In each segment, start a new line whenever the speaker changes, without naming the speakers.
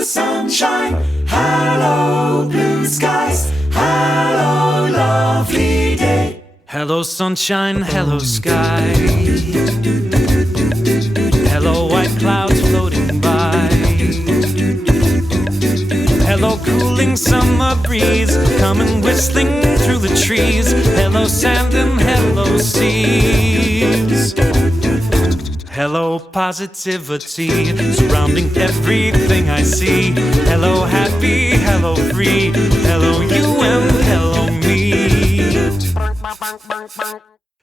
Hello, sunshine. Hello, blue skies. Hello, lovely day.
Hello, sunshine, hello, sky. Hello, white clouds floating by. Hello, cooling summer breeze coming whistling through the trees. Hello, sand and hello, seas. Hello, positivity surrounding everything I see. Hello, happy, hello, free. Hello, you and hello, me.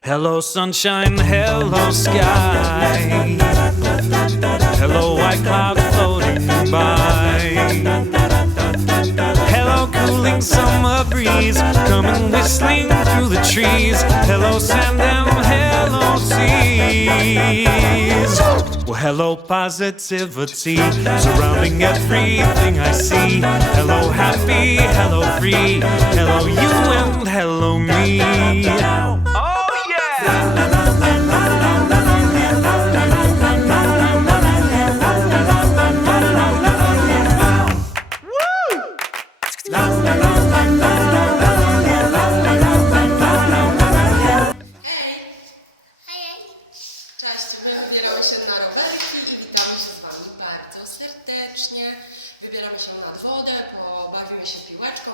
Hello, sunshine, hello, sky. Hello, white clouds floating by. Hello, cooling summer breeze coming whistling through the trees. Hello, sand and hello, seas. Well, hello, positivity surrounding everything I see. Hello, happy, hello, free. Hello, you and hello, me.
Wybieramy się nad wodę, pobawimy się piłeczką,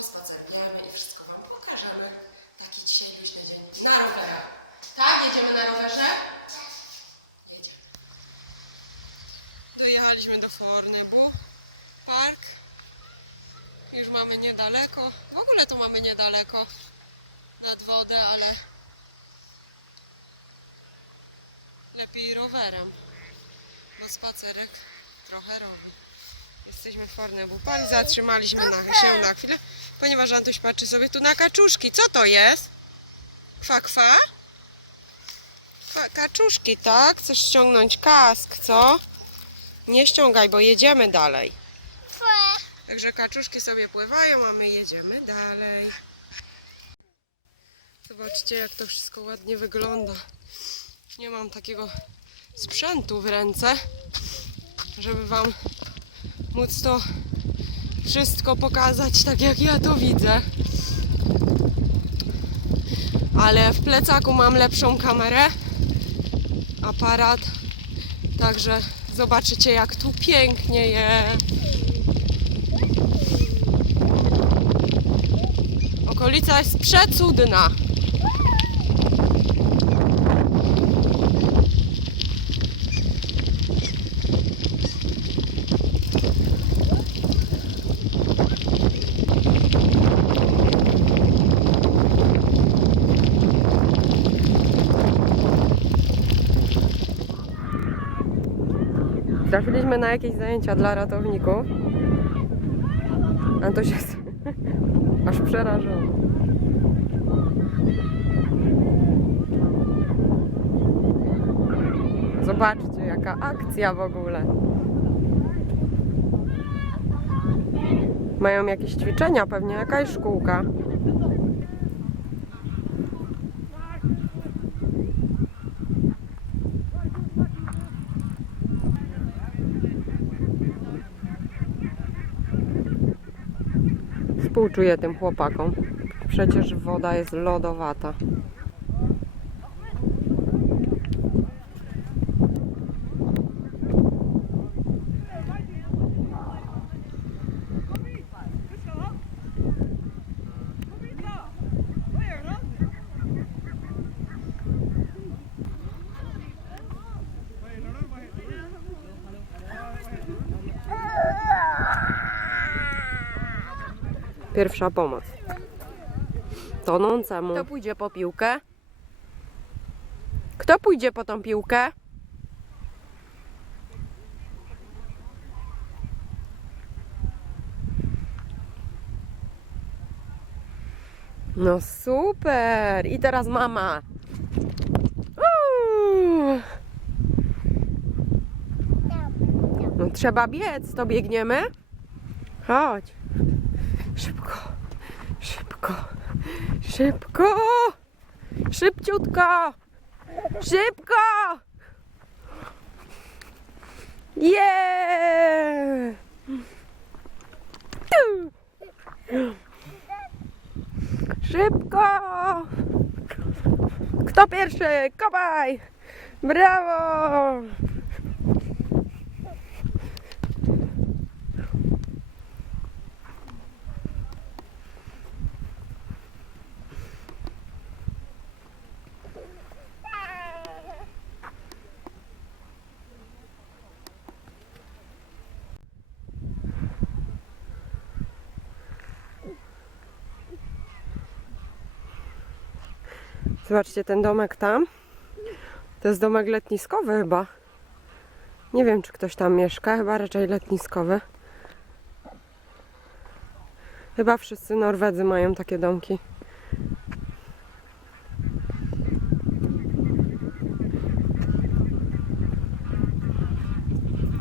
pospacerujemy i wszystko Wam pokażemy. Taki dzisiaj luźny dzień na rowerach. Tak? Jedziemy na rowerze? Jedziemy. Dojechaliśmy do Fornebu Park. Już mamy niedaleko. W ogóle to mamy niedaleko nad wodę, ale lepiej rowerem, bo spacerek trochę robi. Jesteśmy w Fornebu Park, zatrzymaliśmy na, się na chwilę, ponieważ Antuś patrzy sobie tu na kaczuszki. Co to jest? Kwa, kwa? kwa kaczuszki, tak? Chcesz ściągnąć kask, co? Nie ściągaj, bo jedziemy dalej. Także kaczuszki sobie pływają, a my jedziemy dalej. Zobaczcie, jak to wszystko ładnie wygląda. Nie mam takiego sprzętu w ręce, żeby Wam móc to wszystko pokazać tak, jak ja to widzę. Ale w plecaku mam lepszą kamerę, aparat, także zobaczycie, jak tu pięknie jest. Okolica jest przecudna. Trafiliśmy na jakieś zajęcia dla ratowników. Antoś jest aż przerażony. Zobaczcie, jaka akcja w ogóle. Mają jakieś ćwiczenia, pewnie jakaś szkółka. Współczuję tym chłopakom. Przecież woda jest lodowata. Pierwsza pomoc. Tonącemu. Kto pójdzie po piłkę? Kto pójdzie po tą piłkę? No super! I teraz mama. No trzeba biec, to biegniemy? Chodź. Szybko, szybko, szybko, szybciutko, szybko. Yeah! Szybko! Kto pierwszy? Kopaj! Brawo! Zobaczcie ten domek tam. To jest domek letniskowy chyba. Nie wiem, czy ktoś tam mieszka, chyba raczej letniskowy. Chyba wszyscy Norwedzy mają takie domki.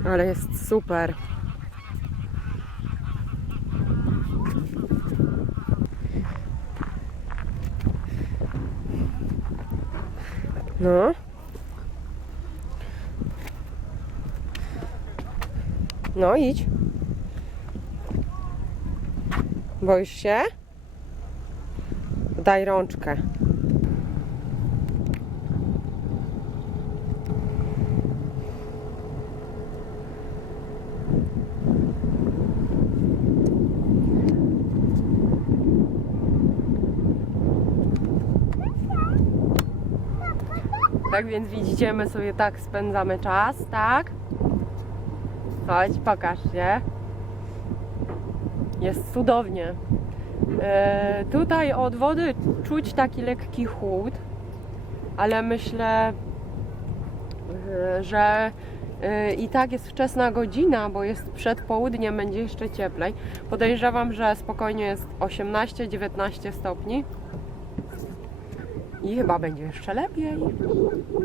Ale jest super. No. No idź. Boisz się? Daj rączkę. Tak więc widzicie, my sobie tak spędzamy czas, tak? Chodź, pokaż się. Jest cudownie. E, tutaj od wody czuć taki lekki chłód, ale myślę, e, że e, i tak jest wczesna godzina, bo jest przed południem, będzie jeszcze cieplej. Podejrzewam, że spokojnie jest 18-19 stopni. I chyba będzie jeszcze lepiej.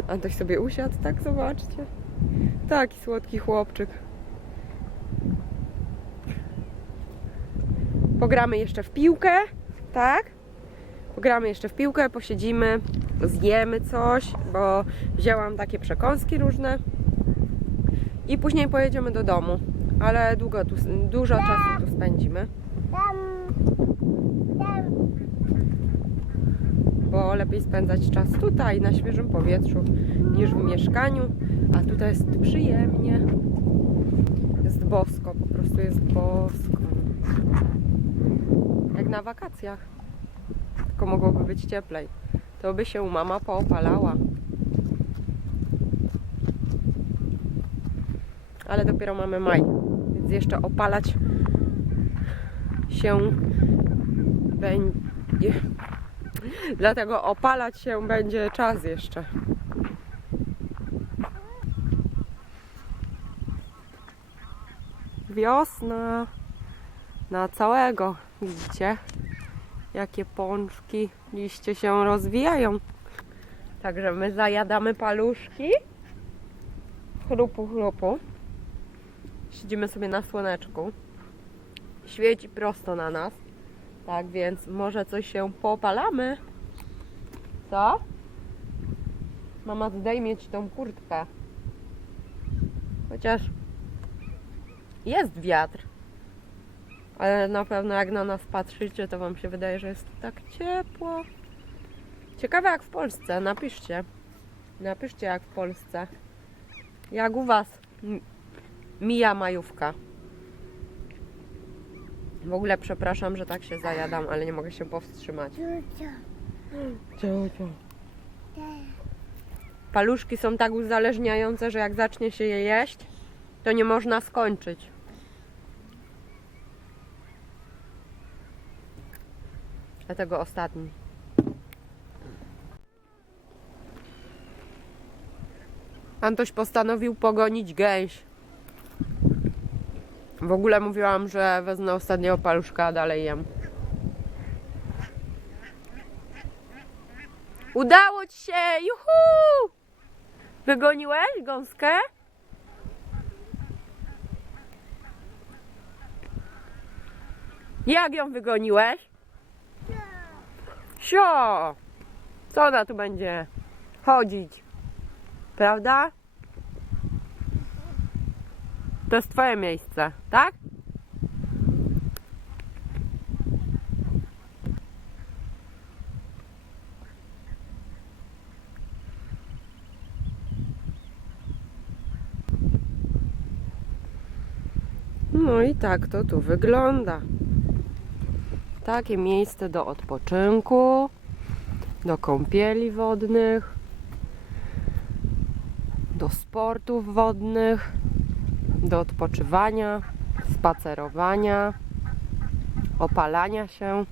Antoś sobie usiadł, tak zobaczcie. Taki słodki chłopczyk. Pogramy jeszcze w piłkę, tak? Pogramy jeszcze w piłkę, posiedzimy, zjemy coś, bo wzięłam takie przekąski różne. I później pojedziemy do domu, ale długo tu, dużo czasu tu spędzimy. Bo lepiej spędzać czas tutaj, na świeżym powietrzu, niż w mieszkaniu. A tutaj jest przyjemnie. Jest bosko, po prostu jest bosko. Jak na wakacjach. Tylko mogłoby być cieplej. To by się mama poopalała. Ale dopiero mamy maj, więc jeszcze opalać się będzie. Dlatego opalać się będzie czas jeszcze. Wiosna na całego. Widzicie? Jakie pączki, liście się rozwijają. Także my zajadamy paluszki. Chrupu, chrupu. Siedzimy sobie na słoneczku. Świeci prosto na nas. Tak więc może coś się popalamy. Co? Mama zdejmie ci tą kurtkę. Chociaż jest wiatr. Ale na pewno jak na nas patrzycie, to wam się wydaje, że jest tak ciepło. Ciekawe jak w Polsce. Napiszcie. Napiszcie jak w Polsce. Jak u was mija majówka. W ogóle przepraszam, że tak się zajadam, ale nie mogę się powstrzymać. Ciocia. Paluszki są tak uzależniające, że jak zacznie się je jeść, to nie można skończyć. Dlatego ostatni. Antoś postanowił pogonić gęś. W ogóle mówiłam, że wezmę ostatniego paluszka, a dalej jem. Udało ci się! Juhu! Wygoniłeś gąskę? Jak ją wygoniłeś? Sio! Co ona tu będzie chodzić? Prawda? To jest twoje miejsce, tak? No i tak to tu wygląda. Takie miejsce do odpoczynku, do kąpieli wodnych, do sportów wodnych do odpoczywania, spacerowania, opalania się,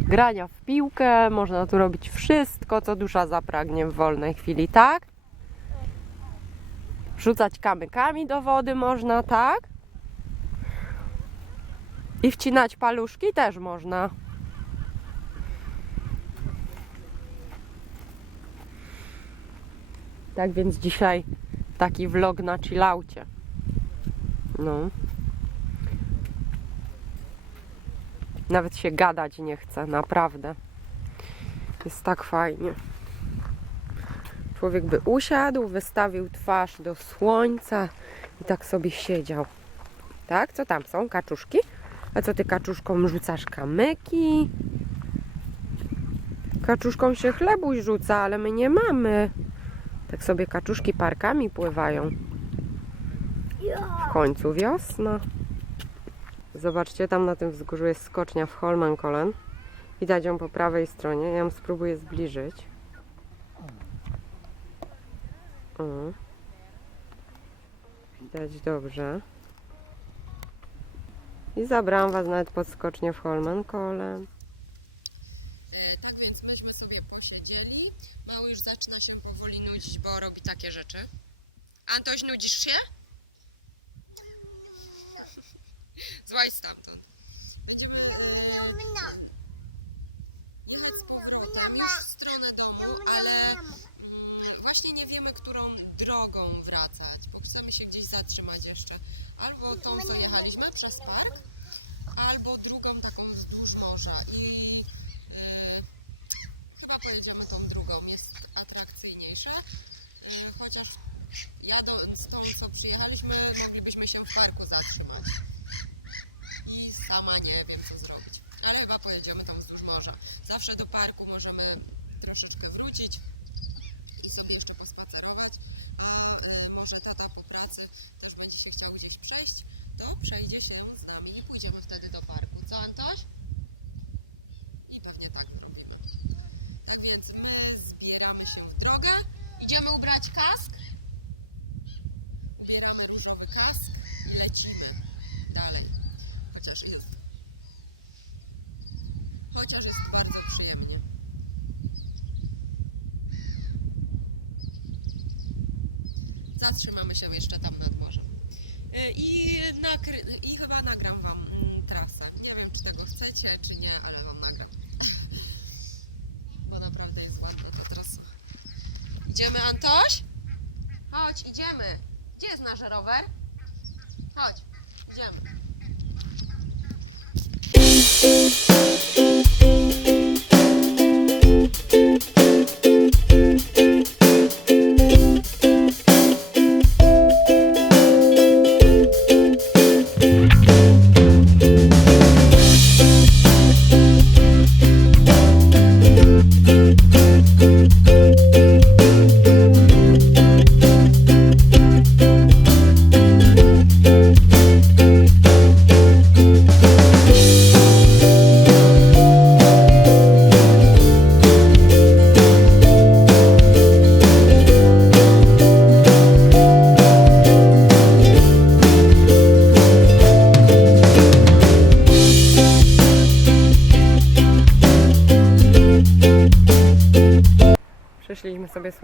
grania w piłkę. Można tu robić wszystko, co dusza zapragnie w wolnej chwili, tak? Rzucać kamykami do wody można, tak? I wcinać paluszki też można. Tak więc dzisiaj taki vlog na chillaucie. No. Nawet się gadać nie chce, naprawdę. Jest tak fajnie. Człowiek by usiadł, wystawił twarz do słońca i tak sobie siedział. Tak? Co tam są? Kaczuszki? A co ty kaczuszką rzucasz kamyki? Kaczuszką się chlebuś rzuca, ale my nie mamy. Tak sobie kaczuszki parkami pływają. W końcu wiosna. Zobaczcie, tam na tym wzgórzu jest skocznia w Holmenkollen. Widać ją po prawej stronie. Ja ją spróbuję zbliżyć. O. Widać dobrze. I zabrałam Was nawet pod skocznię w Holmenkollen. Tak więc myśmy sobie posiedzieli. Mały już zaczyna się powoli nudzić, bo robi takie rzeczy. Antoś, nudzisz się? Złaź stamtąd. Będziemy e, jechać z powrotem już w stronę domu, крутить. Zatrzymamy się jeszcze tam nad morzem. Y, I, I chyba nagram Wam mm, trasę. Nie wiem, czy tego chcecie, czy nie, ale Wam nagram. Bo naprawdę jest ładnie ta trasa. Idziemy, Antoś? Chodź, idziemy. Gdzie jest nasz rower? Chodź, idziemy.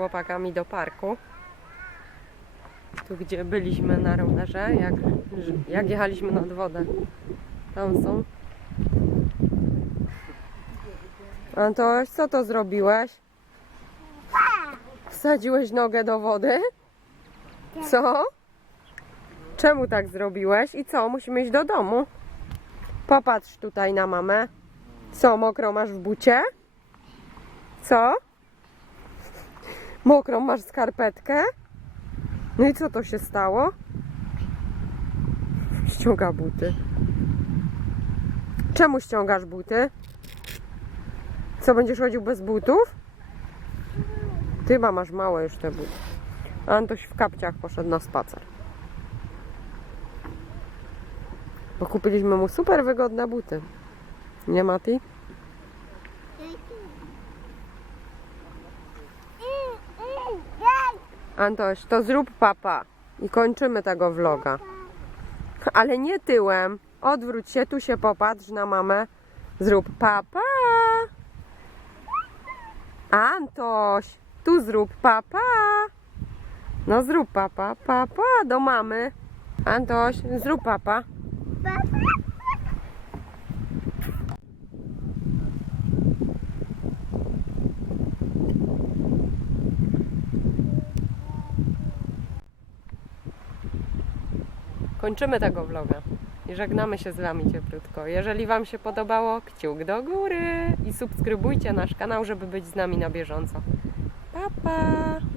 Chłopakami do parku. Tu gdzie byliśmy na rowerze, jak, jak jechaliśmy nad wodę. Tam są. Antoś, co to zrobiłeś? Wsadziłeś nogę do wody? Co? Czemu tak zrobiłeś? I co? Musimy iść do domu. Popatrz tutaj na mamę. Co, mokro masz w bucie? Co? Mokrą masz skarpetkę? No i co to się stało? Ściąga buty. Czemu ściągasz buty? Co, będziesz chodził bez butów? Ty chyba masz małe już te buty. Antoś w kapciach poszedł na spacer. Bo kupiliśmy mu super wygodne buty. Nie, Mati? Antoś, to zrób papa. I kończymy tego vloga. Ale nie tyłem. Odwróć się, tu się popatrz na mamę. Zrób papa. Antoś, tu zrób papa. No zrób papa, papa do mamy. Antoś, zrób papa. Kończymy tego vloga i żegnamy się z Wami cieplutko. Jeżeli Wam się podobało, kciuk do góry i subskrybujcie nasz kanał, żeby być z nami na bieżąco. Pa, pa!